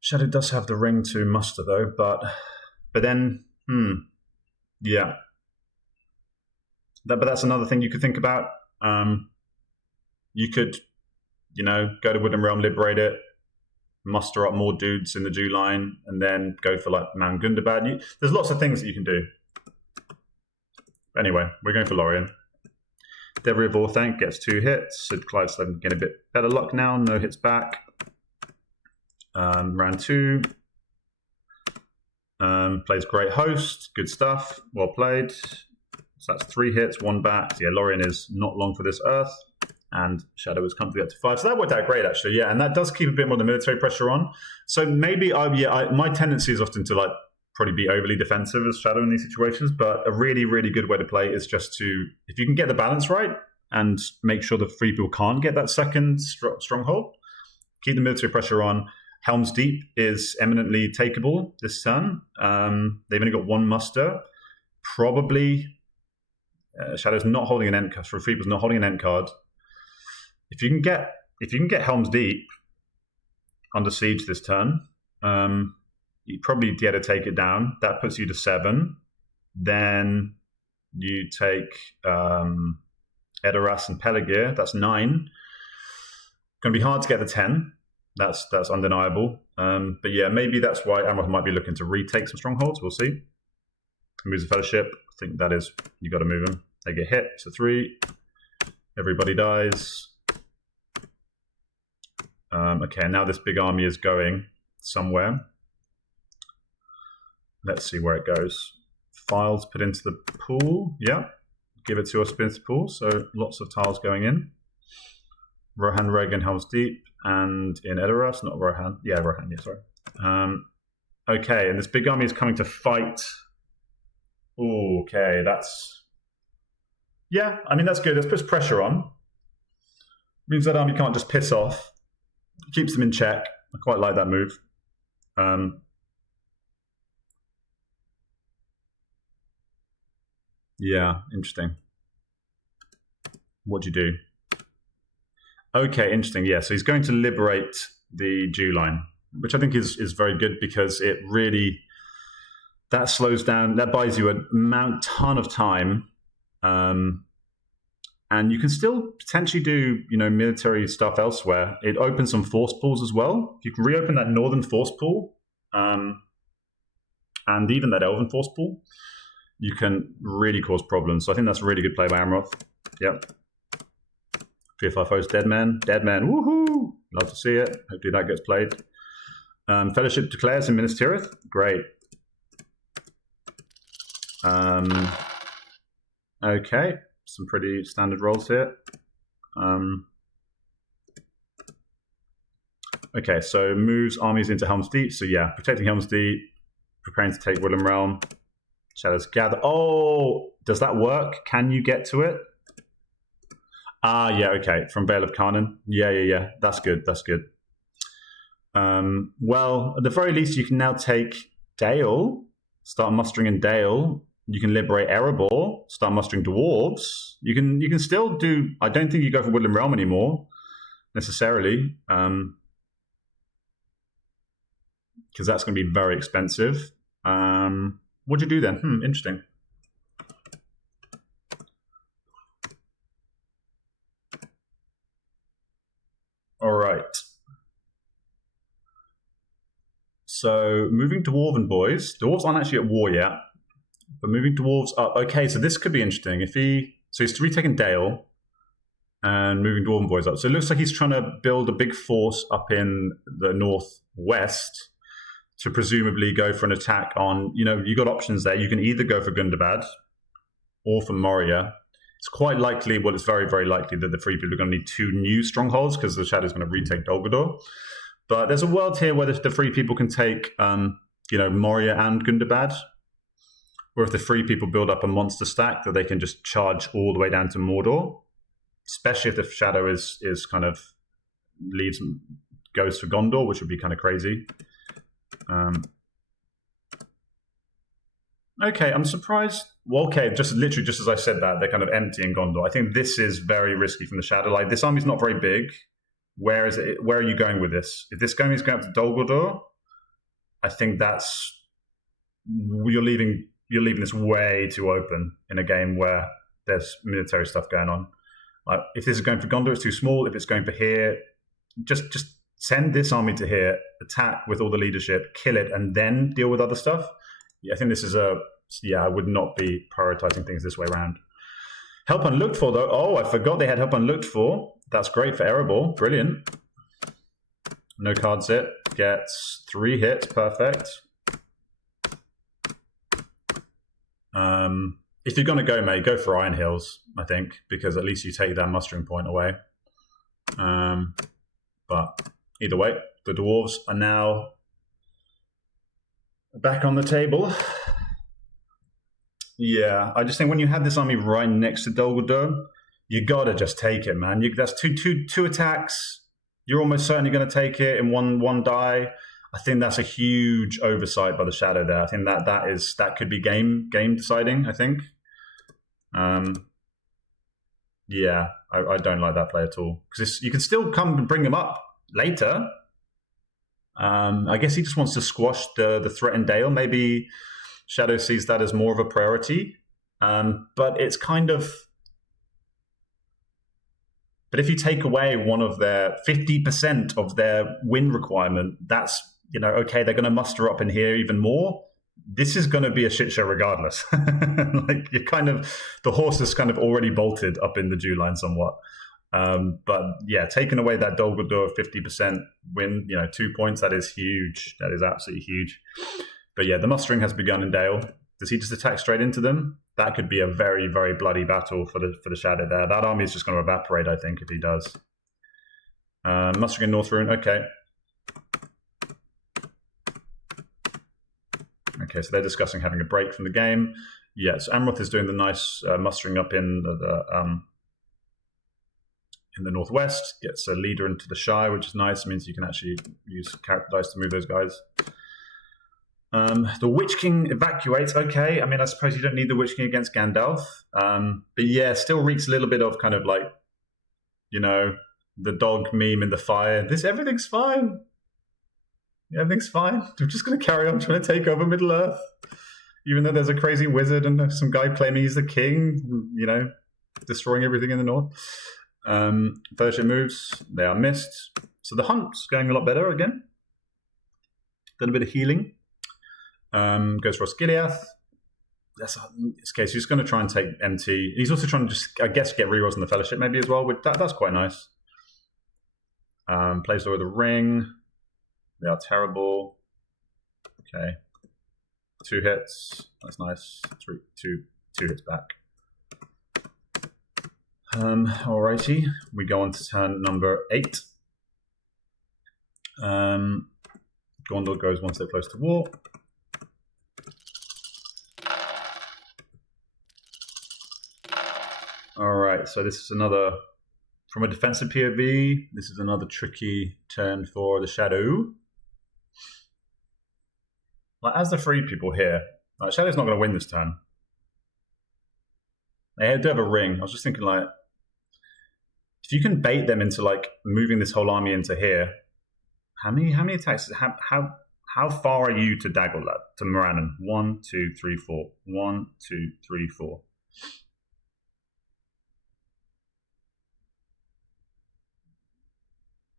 Shadow does have the ring to muster though, but then yeah. But that's another thing you could think about. You could, go to Woodland Realm, liberate it, muster up more dudes in the Jew line, and then go for like Mount Gundabad. There's lots of things that you can do. Anyway, we're going for Lorien. Debris of Orthanc gets 2 hits. Sid Clydesdale getting a bit better luck now. No hits back. Round 2. Plays Great Host. Good stuff. Well played. So that's 3 hits, 1 back. So yeah, Lorien is not long for this earth. And Shadow is comfortably up to 5. So that worked out great, actually. Yeah, and that does keep a bit more of the military pressure on. So maybe, my tendency is often to probably be overly defensive as Shadow in these situations. But a really, really good way to play is just to, if you can get the balance right and make sure the free people can't get that second stronghold, keep the military pressure on. Helm's Deep is eminently takeable this turn. They've only got 1 muster. Probably Shadow's not holding an end card. For free people's not holding an end card. If you can get Helm's Deep under siege this turn, you probably get to take it down. That puts you to 7. Then you take Edoras and Peligir. That's 9. Going to be hard to get the 10. That's undeniable. But yeah, maybe that's why Amroth might be looking to retake some strongholds. We'll see. Moves the Fellowship. I think that is, you got to move them. They get hit. So 3. Everybody dies. Okay, now this big army is going somewhere. Let's see where it goes. Files put into the pool. Yeah. Give it to us, put into the pool. So lots of tiles going in. Rohan, Regan, Helm's Deep, and in Edoras, not Rohan. Yeah, Rohan, yeah, sorry. Okay, and this big army is coming to fight. Ooh, okay, that's... Yeah, I mean, that's good. That puts pressure on. Means that army can't just piss off. Keeps them in check. I quite like that move. Yeah, interesting. What'd you do? Okay, interesting. Yeah, so he's going to liberate the Jew line, which I think is very good because it really, that slows down, that buys you a ton of time. And you can still potentially do, military stuff elsewhere. It opens some force pools as well. You can reopen that northern force pool, and even that elven force pool. You can really cause problems. So I think that's a really good play by Amroth. Yep. Fear 5 host, Dead Man, woohoo! Love to see it. Hopefully that gets played. Fellowship declares in Minas Tirith. Great. Okay. Some pretty standard rolls here. Okay, so moves armies into Helm's Deep. So yeah, protecting Helm's Deep, preparing to take Woodland Realm. Shadows gather. Oh, does that work? Can you get to it? Yeah, okay. From Vale of Carnan. Yeah. That's good. Well, at the very least, you can now take Dale, start mustering in Dale. You can liberate Erebor, start mustering dwarves. You can still do. I don't think you go for Woodland Realm anymore necessarily, because that's going to be very expensive. What'd you do then? Interesting. All right. So moving Dwarven boys. Dwarves aren't actually at war yet. But moving dwarves up. Okay, so this could be interesting. So he's retaking Dale. and moving Dwarven boys up. So it looks like he's trying to build a big force up in the northwest to presumably go for an attack on, you got options there. You can either go for Gundabad or for Moria. It's quite likely, it's very, very likely that the Free People are going to need 2 new strongholds because the Shadow's going to retake Dol Guldur. But there's a world here where the Free People can take, Moria and Gundabad. Or if the Free People build up a monster stack that they can just charge all the way down to Mordor. Especially if the Shadow is kind of goes for Gondor, which would be kind of crazy. Okay, I'm surprised. Well, okay, just as I said that, they're kind of emptying Gondor. I think this is very risky from the Shadow. Like, this army's not very big. Where is it? Where are you going with this? If this game is going up to Dol Guldur, I think you're leaving this way too open in a game where there's military stuff going on. If this is going for Gondor, it's too small. If it's going for here, just send this army to here, attack with all the leadership, kill it, and then deal with other stuff. Yeah, I think this is I would not be prioritizing things this way around. Help unlooked for, though. Oh, I forgot they had help unlooked for. That's great for Erebor. Brilliant. No cards it. Gets 3 hits. Perfect. If you're going to go, mate, go for Iron Hills, I think, because at least you take that mustering point away. But either way, the Dwarves are now back on the table. Yeah, I just think when you have this army right next to Dol Guldur, you got to just take it, man. That's two attacks. You're almost certainly going to take it in one die. I think that's a huge oversight by the Shadow there. I think that could be game deciding, I think. Yeah, I don't like that play at all. Because you can still come and bring him up later. I guess he just wants to squash the threat in Dale. Maybe Shadow sees that as more of a priority. But it's kind of... But if you take away one of their 50% of their win requirement, that's, okay, they're going to muster up in here even more. This is going to be a shit show regardless. Like, the horse is kind of already bolted up in the Jew line somewhat. But yeah, taking away that Dol Guldur 50% win, 2 points, that is huge. That is absolutely huge. But yeah, the mustering has begun in Dale. Does he just attack straight into them? That could be a very, very bloody battle for the Shadow there. That army is just going to evaporate, I think, if he does. Mustering in North Rune, okay. Okay, so they're discussing having a break from the game. Yeah, so Amroth is doing the nice mustering up in the northwest. Gets a leader into the Shire, which is nice. It means you can actually use character dice to move those guys. The Witch King evacuates. Okay, I mean, I suppose you don't need the Witch King against Gandalf. But yeah, still reeks a little bit of kind of like, the dog meme in the fire. Everything's fine. Everything's fine. We're just going to carry on trying to take over Middle-earth. Even though there's a crazy wizard and some guy claiming he's the king, destroying everything in the north. Fellowship moves. They are missed. So the hunt's going a lot better again. Done a bit of healing. Goes for Osgiliath. That's okay. So he's going to try and take MT. He's also trying to just, I guess, get rerolls in the Fellowship maybe as well. That's quite nice. Plays Lord of the Ring. They are terrible. Okay. 2 hits. That's nice. Two hits back. Alrighty. We go on to turn number 8. Gondor goes one step closer to war. Alright, so this is another, from a defensive POV, this is another tricky turn for the Shadow. Like, as the Free People here, Shadow's not going to win this turn. They do have a ring. I was just thinking, like, if you can bait them into, like, moving this whole army into here, how many attacks? How far are you to Dagorlad, to Morannon? 1, 2, 3, 4. 1, 2, 3, 4.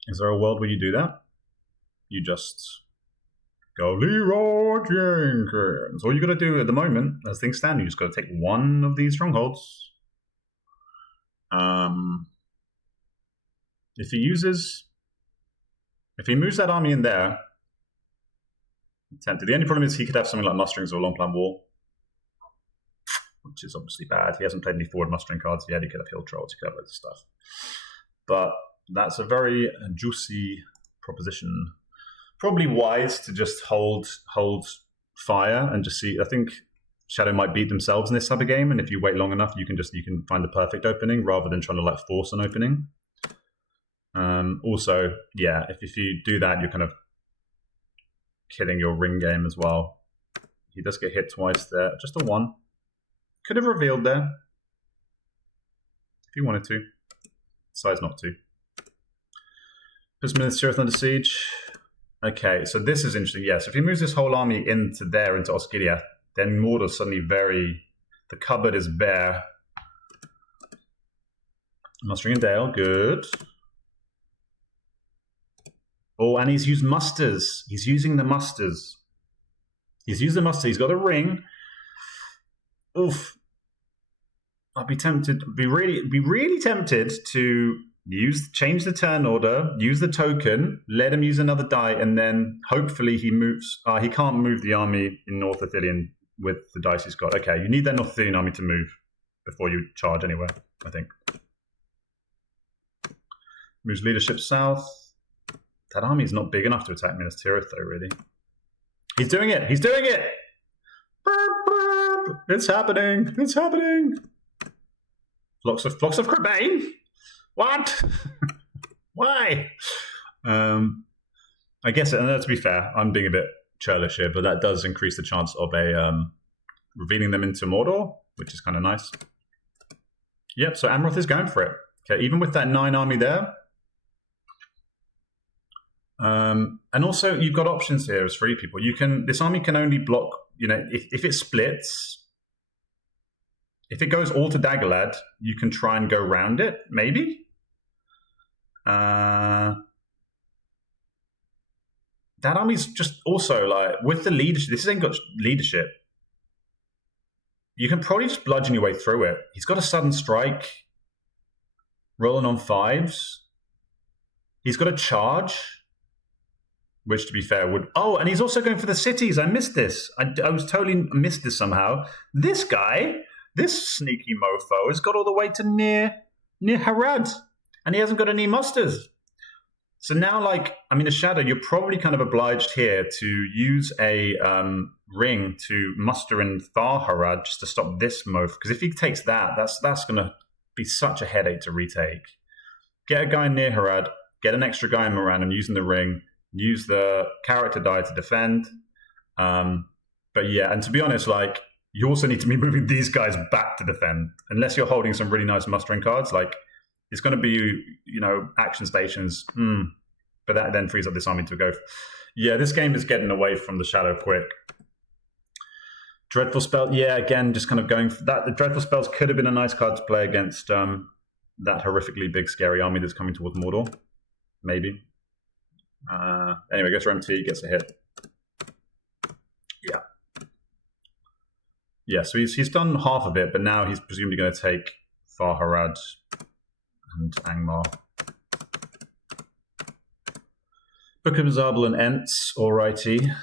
Is there a world where you do that? You just go Leroy Jenkins. All you got to do at the moment, as things stand, you just got to take one of these strongholds. If he moves that army in there, tempted. The only problem is he could have something like musterings or a long plan wall, which is obviously bad. He hasn't played any forward mustering cards yet. He could have hill trolls. He could have loads of stuff. But that's a very juicy proposition. Probably wise to just hold fire and just see. I think Shadow might beat themselves in this type of game, and if you wait long enough, you can find the perfect opening rather than trying to like force an opening. Also, yeah, if you do that, you're kind of killing your ring game as well. He does get hit twice there. Just a 1. Could have revealed there if he wanted to. Decides not to. Puts Ministerial under siege. Okay, so this is interesting. Yes, if he moves this whole army into Osgiliath, then Mordor's suddenly the cupboard is bare. Mustering and Dale, good. Oh, and he's used musters. He's using the musters. He's used the muster. He's got a ring. Oof. I'd be tempted. Be really tempted to change the turn order, use the token, let him use another die, and then hopefully he moves. He can't move the army in North Ithilien with the dice he's got. Okay, you need that North Ithilien army to move before you charge anywhere, I think. Moves leadership south. That army is not big enough to attack Minas Tirith, though, really. He's doing it! He's doing it! Burp, burp. It's happening! It's happening! Flocks of Crebain? What? Why? I guess, and to be fair, I'm being a bit churlish here, but that does increase the chance of revealing them into Mordor, which is kind of nice. Yep, so Amroth is going for it. Okay, even with that 9 army there. And also, you've got options here as free people. This army can only block, if it splits. If it goes all to Daggerlad, you can try and go around it, maybe. That army's just also like with the leadership. This ain't got leadership. You can probably just bludgeon your way through it. He's got a sudden strike, rolling on 5s. He's got a charge, which, to be fair, would. Oh, and he's also going for the cities. I missed this. I was totally missed this somehow. This guy. This sneaky mofo has got all the way to near Harad, and he hasn't got any musters. So now, a Shadow, you're probably kind of obliged here to use a ring to muster in Thar Harad just to stop this mofo. Because if he takes that, that's going to be such a headache to retake. Get a guy near Harad, get an extra guy in Moran, and using the ring, use the character die to defend. But yeah, and to be honest, you also need to be moving these guys back to defend, unless you're holding some really nice mustering cards. It's going to be, action stations. But that then frees up this army to go. Yeah, this game is getting away from the Shadow quick. Dreadful Spell. Yeah, again, just kind of going for that. The Dreadful Spells could have been a nice card to play against that horrifically big, scary army that's coming towards Mordor. Maybe. Anyway, goes for MT, gets a hit. Yeah. Yeah, so he's done half of it, but now he's presumably going to take Thar Harad and Angmar. Book of Mizarble and Ents, alrighty.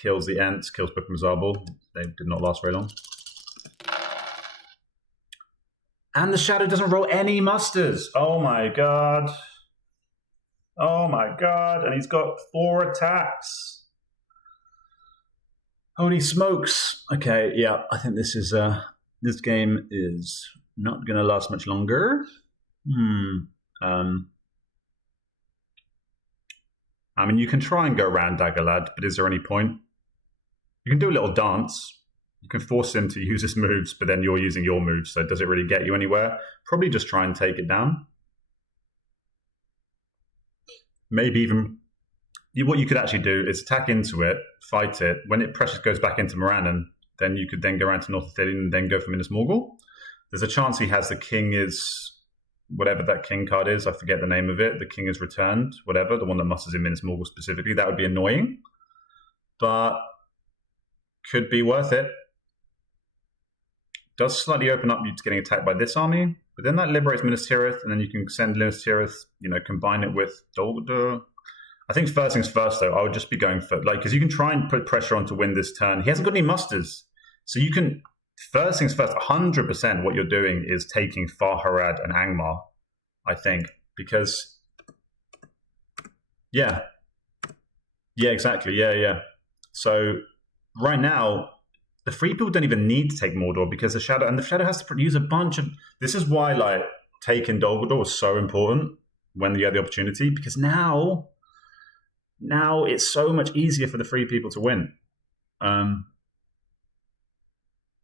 Kills the Ents, kills Book of Mizarble. They did not last very long. And the Shadow doesn't roll any musters. Oh my god. Oh my god. And he's got 4 attacks. Holy smokes. Okay, yeah, I think this game is not going to last much longer. You can try and go around Daggerlad, but is there any point? You can do a little dance. You can force him to use his moves, but then you're using your moves, so does it really get you anywhere? Probably just try and take it down. Maybe even... What you could actually do is attack into it, fight it. When it goes back into Morannon, then you could then go around to North Ithilien and then go for Minas Morgul. There's a chance he has the king is... Whatever that king card is, I forget the name of it. The king is returned, whatever, the one that musters in Minas Morgul specifically. That would be annoying, but could be worth it. Does slightly open up you to getting attacked by this army. But then that liberates Minas Tirith, and then you can send Minas Tirith, combine it with Dol Guldur. I think first things first, though, I would just be going for, because you can try and put pressure on to win this turn. He hasn't got any musters. So you can, first things first, 100% what you're doing is taking Farharad and Angmar, I think. Because, yeah, exactly. Yeah. So right now, the free people don't even need to take Mordor because the Shadow has to use a bunch of. This is why taking Dol Guldur was so important when you had the opportunity, because now it's so much easier for the free people to win.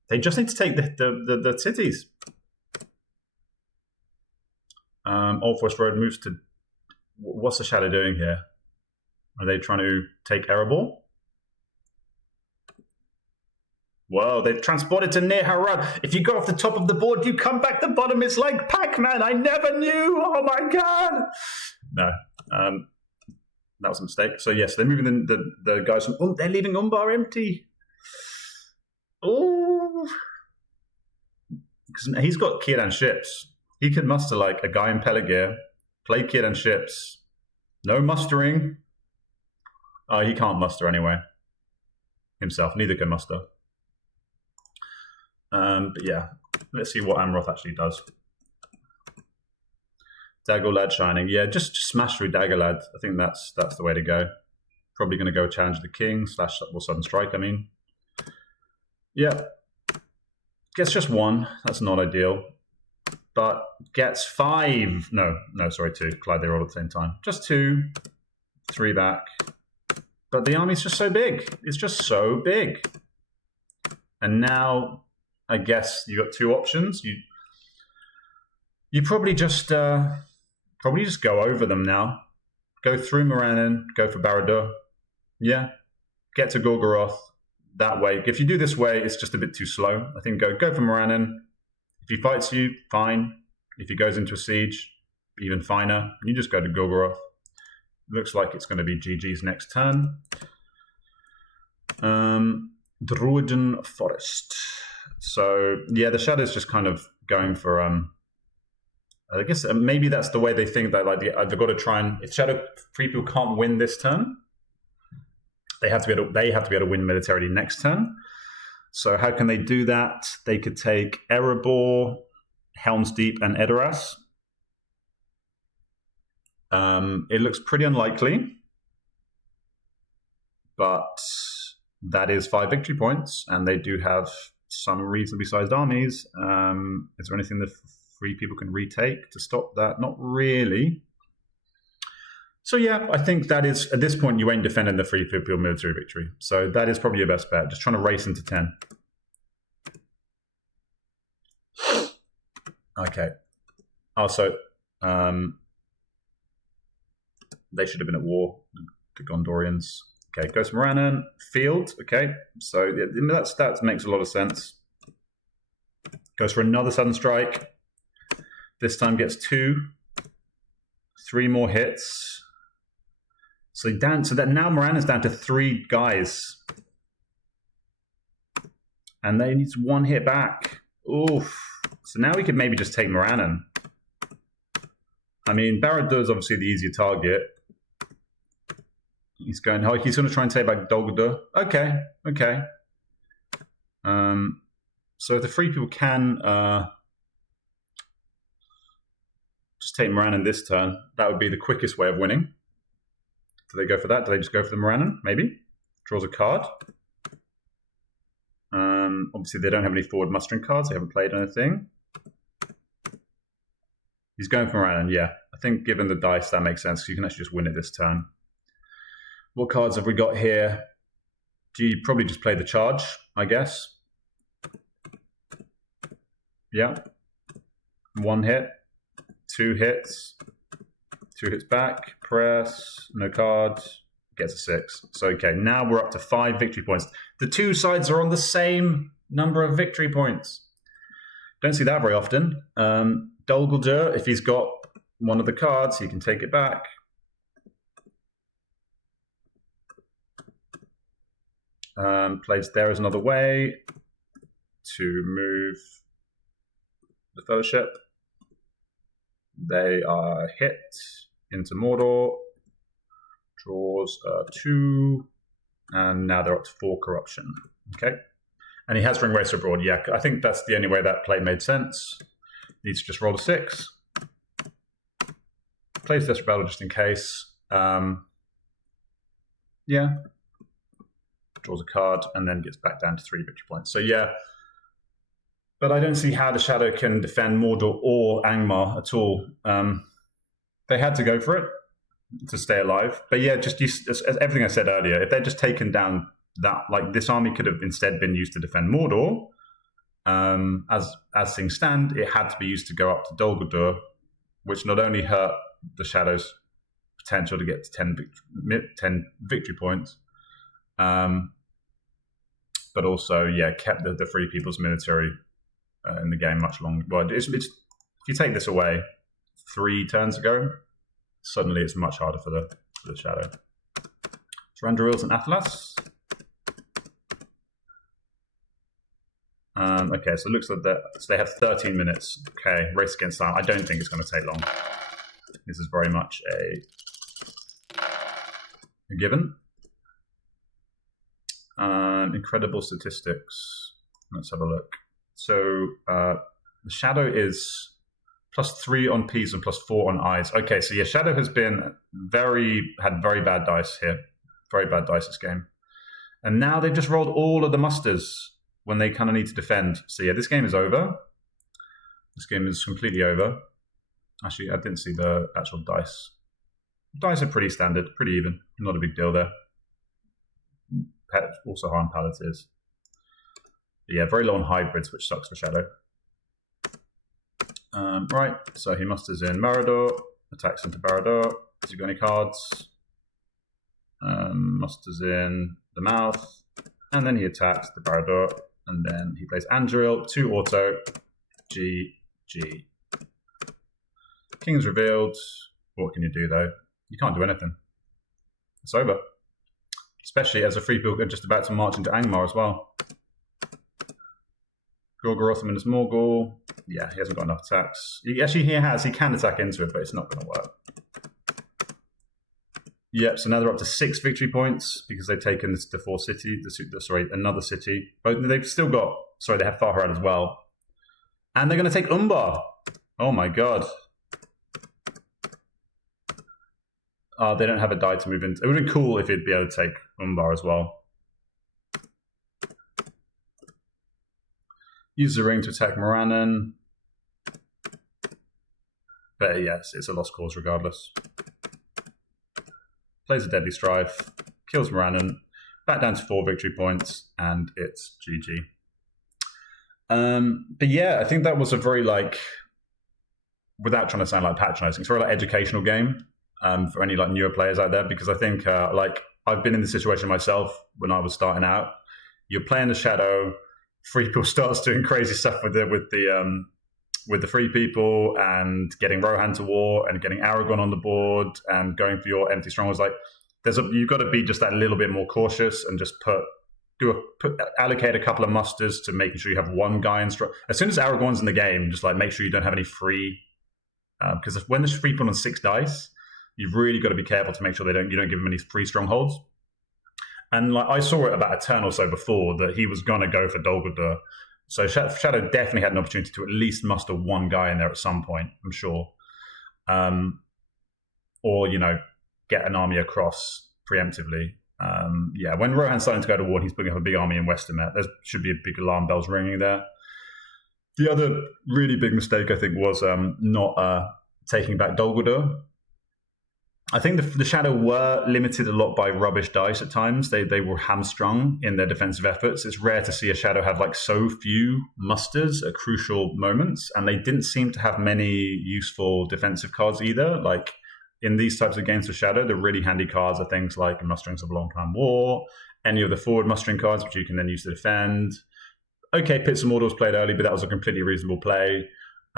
They just need to take the cities. Old Forest Road moves to. What's the Shadow doing here? Are they trying to take Erebor? Whoa, they've transported to near Harad. If you go off the top of the board, you come back the bottom. It's like Pac-Man. I never knew. Oh my God. No. That was a mistake. So yes, they're moving the guys from they're leaving Umbar empty. Oh. Because he's got Círdan ships. He could muster a guy in Peligir, play Círdan ships. No mustering. He can't muster anyway. Himself. Neither can muster. But yeah, let's see what Amroth actually does. Daggerlad shining. Yeah, just smash through Daggerlad. I think that's the way to go. Probably going to go challenge the king / sudden strike, I mean. Yeah. Gets just 1. That's not ideal. But gets 5. No, sorry, 2. Clyde, they roll at the same time. Just 2. 3 back. But the army's just so big. It's just so big. And now, I guess you got 2 options. You probably just go over them now. Go through Morannon, go for Barad-dûr. Yeah. Get to Gorgoroth that way. If you do this way, it's just a bit too slow. I think go for Morannon. If he fights you, fine. If he goes into a siege, even finer. You just go to Gorgoroth. Looks like it's going to be GG's next turn. Druiden Forest. So, yeah, the Shadow's just kind of going for, I guess maybe that's the way they think that, they've got to try and, if Shadow free people can't win this turn, they have to be able to win militarily next turn. So how can they do that? They could take Erebor, Helm's Deep, and Edoras. It looks pretty unlikely, but that is 5 victory points, and they do have some reasonably sized armies. Is there anything that free people can retake to stop that? Not really. So yeah, I think that is, at this point, you ain't defending the free people military victory. So that is probably your best bet. Just trying to race into 10. Okay. Also, they should have been at war, the Gondorians. Okay, goes from Morannon, field. Okay, so that makes a lot of sense. Goes for another sudden strike. This time gets 2. 3 more hits. So that now Morannon's down to 3 guys. And they need 1 hit back. Oof. So now we could maybe just take Morannon. I mean, Barad-dûr is obviously the easier target. He's going to try and take back Dol Guldur. Okay. So if the free people can just take Morannon this turn, that would be the quickest way of winning. Do they go for that? Do they just go for the Morannon? Maybe. Draws a card. Obviously, they don't have any forward mustering cards. They haven't played anything. He's going for Morannon, yeah. I think given the dice, that makes sense. You can actually just win it this turn. What cards have we got here? Do you probably just play the charge, I guess? Yeah. 1 hit. 2 hits. 2 hits back. Press. No card. Gets a 6. So, okay, now we're up to 5 victory points. The 2 sides are on the same number of victory points. Don't see that very often. Dol Guldur, if he's got one of the cards, he can take it back. Plays there as another way to move the Fellowship. They are hit into Mordor. Draws 2. And now they're up to 4 corruption. Okay. And he has Ring Racer Abroad. Yeah, I think that's the only way that play made sense. Needs to just roll a 6. Plays Desperate Battle just in case. Yeah. Draws a card and then gets back down to 3 victory points. So yeah. But I don't see how the Shadow can defend Mordor or Angmar at all. They had to go for it to stay alive. But yeah, just as everything I said earlier, if they'd just taken down that, like, this army could have instead been used to defend Mordor. As things stand, it had to be used to go up to Dol Guldur, which not only hurt the Shadow's potential to get to 10 victory points, but also, yeah, kept the Free People's military in the game much longer. Well, if you take this away 3 turns ago, suddenly it's much harder for the Shadow. Thranduil's and Athalas. Okay, so it looks like they have 13 minutes. Okay, race against time. I don't think it's going to take long. This is very much a given. Incredible statistics. Let's have a look. So the Shadow is +3 on P's and +4 on I's. Okay, so yeah, Shadow has had very bad dice here. Very bad dice this game. And now they've just rolled all of the musters when they kind of need to defend. So yeah, this game is over. This game is completely over. Actually, I didn't see the actual dice. Dice are pretty standard, pretty even. Not a big deal there. Also high on Paladins. But yeah, very low on hybrids, which sucks for Shadow. Right, so he musters in Marador, attacks into Barador. Has he got any cards? Musters in the mouth, and then he attacks the Barador, and then he plays Anduril, 2 auto, GG. King's revealed. What can you do, though? You can't do anything. It's over. Especially as a Free People are just about to march into Angmar as well. Gorgoroth and Morgul. Yeah, he hasn't got enough attacks. He can attack into it, but it's not going to work. Yep, so now they're up to 6 victory points because they've taken the 4 city. Another city. But they've still got. Sorry, they have Farharad as well, and they're going to take Umbar. Oh my god. They don't have a die to move into. It would have been cool if he'd be able to take Umbar as well. Use the ring to attack Morannon. But yes, it's a lost cause regardless. Plays a Deadly Strife, kills Morannon, back down to 4 victory points, and it's GG. But yeah, I think that was a very, without trying to sound like patronizing, it's a very educational game for any newer players out there, because I think I've been in this situation myself when I was starting out. You're playing the Shadow, Free People starts doing crazy stuff with the Free People and getting Rohan to war and getting Aragon on the board and going for your empty strongholds. You've got to be just that little bit more cautious and just allocate a couple of musters to making sure you have one guy in strong. As soon as Aragon's in the game, just make sure you don't have any free, because when there's Free People on 6 dice, you've really got to be careful to make sure you don't give them any free strongholds. And I saw it about a turn or so before that he was going to go for Dol Guldur. So Shadow definitely had an opportunity to at least muster one guy in there at some point, I'm sure. Or, get an army across preemptively. When Rohan's starting to go to war, he's bringing up a big army in Westermet. There should be a big alarm bells ringing there. The other really big mistake, I think, was not taking back Dol Guldur. I think the Shadow were limited a lot by rubbish dice at times. They were hamstrung in their defensive efforts. It's rare to see a Shadow have so few musters at crucial moments, and they didn't seem to have many useful defensive cards either. In these types of games for Shadow, the really handy cards are things like Musterings of a Long-Time War, any of the forward mustering cards, which you can then use to defend. Okay, Pits and Mordors played early, but that was a completely reasonable play.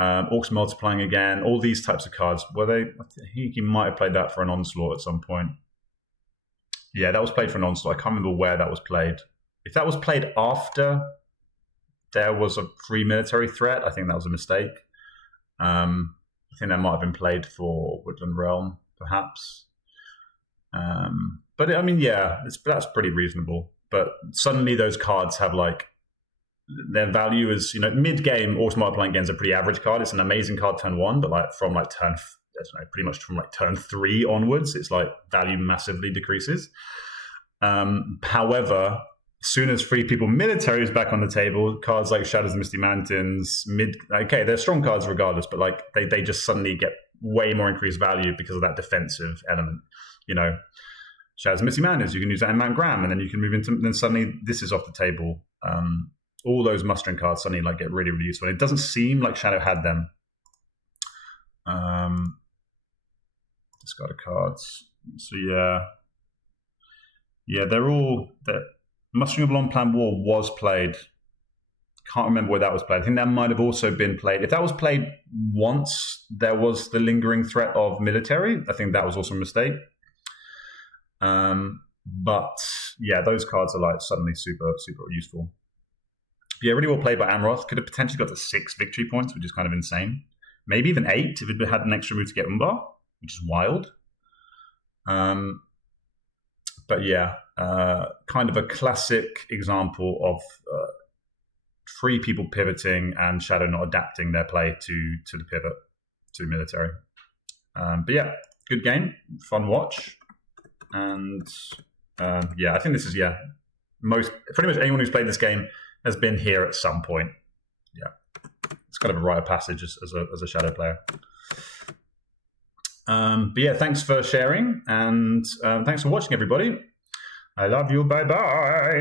Orcs Multiplying again, all these types of cards. I think he might have played that for an Onslaught at some point. Yeah, that was played for an Onslaught. I can't remember where that was played. If that was played after there was a free military threat, I think that was a mistake. I think that might have been played for Woodland Realm, perhaps. But I mean, yeah, that's pretty reasonable. But suddenly those cards have like their value is, mid game. Auto multiplying game's a pretty average card. It's an amazing card turn 1, but like from like turn, I don't know, pretty much from like turn 3 onwards, it's like value massively decreases. However, as soon as Free People Military is back on the table, cards like Shadows of Misty Mountains, they're strong cards regardless, but like they just suddenly get way more increased value because of that defensive element. Shadows of Misty Mountains, you can use that in Mount Graham, and then you can move into, then suddenly this is off the table. All those mustering cards suddenly like get really, really useful. It doesn't seem like Shadow had them. Discard of cards. So yeah, they're all that. Mustering of Long Plan War was played. Can't remember where that was played. I think that might have also been played. If that was played once, there was the lingering threat of military. I think that was also a mistake. But yeah, those cards are like suddenly super, super useful. Yeah, really well played by Amroth. Could have potentially got to 6 victory points, which is kind of insane. Maybe even 8 if it had an extra move to get Umbar, which is wild. But yeah, kind of a classic example of Free People pivoting and Shadow not adapting their play to the pivot, to the military. But yeah, good game, fun watch. And I think this is, pretty much anyone who's played this game has been here at some point. Yeah, it's kind of a rite of passage as a Shadow player. But yeah, thanks for sharing, and thanks for watching, everybody. I love you. Bye bye.